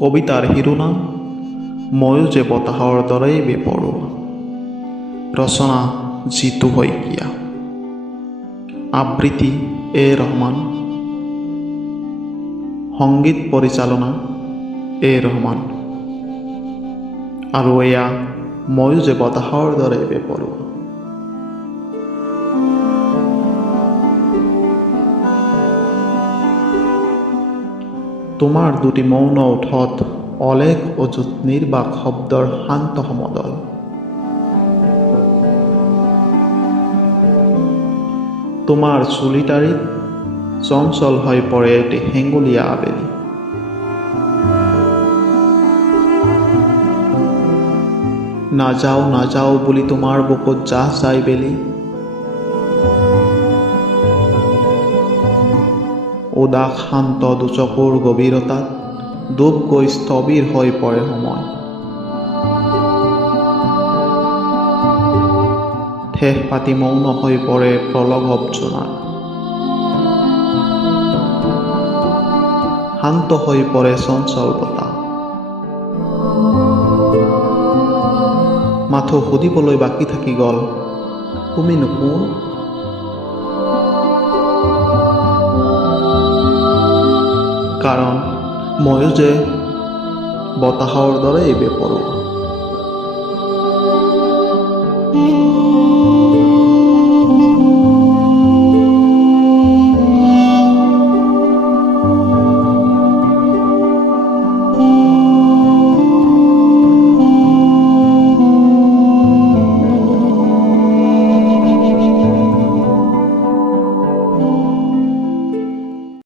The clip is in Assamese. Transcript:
কবিতাৰ শিৰোনাম ময়ো যে বতাহৰ দৰেই বেপৰোৱা। ৰচনা জিতু শইকীয়া। আবৃত্তি এ ৰহমান। সংগীত পৰিচালনা এ ৰহমান। আৰু এয়া ময়ো যে বতাহৰ দৰে বেপৰোৱা। তোমাৰ দুটি মৌন ওঠত অলেখ অযুত নিৰ্বাক শব্দৰ শান্ত সমদল। তোমাৰ চুলিটাৰিত চঞ্চল হৈ পৰে এটি হেঙুলীয়া আবেলি। নাযাওঁ নাযাওঁ বুলি তোমাৰ বুকুত জাহ যায় বেলি। উদাস শান্ত দুচকুৰ গভীৰতাত ডুব গৈ স্থবিৰ হৈ পৰে সময়। ঠেহ পাতি মৌন হৈ পৰে প্ৰলভৱ জোনাক। শান্ত হৈ পৰে চঞ্চল বতাহ। মাথো সুধিবলৈ বাকী থাকি গ'ল, তুমিনো কোন? কাৰণ ময়ো যে বতাহৰ দৰেই বেপৰোৱা।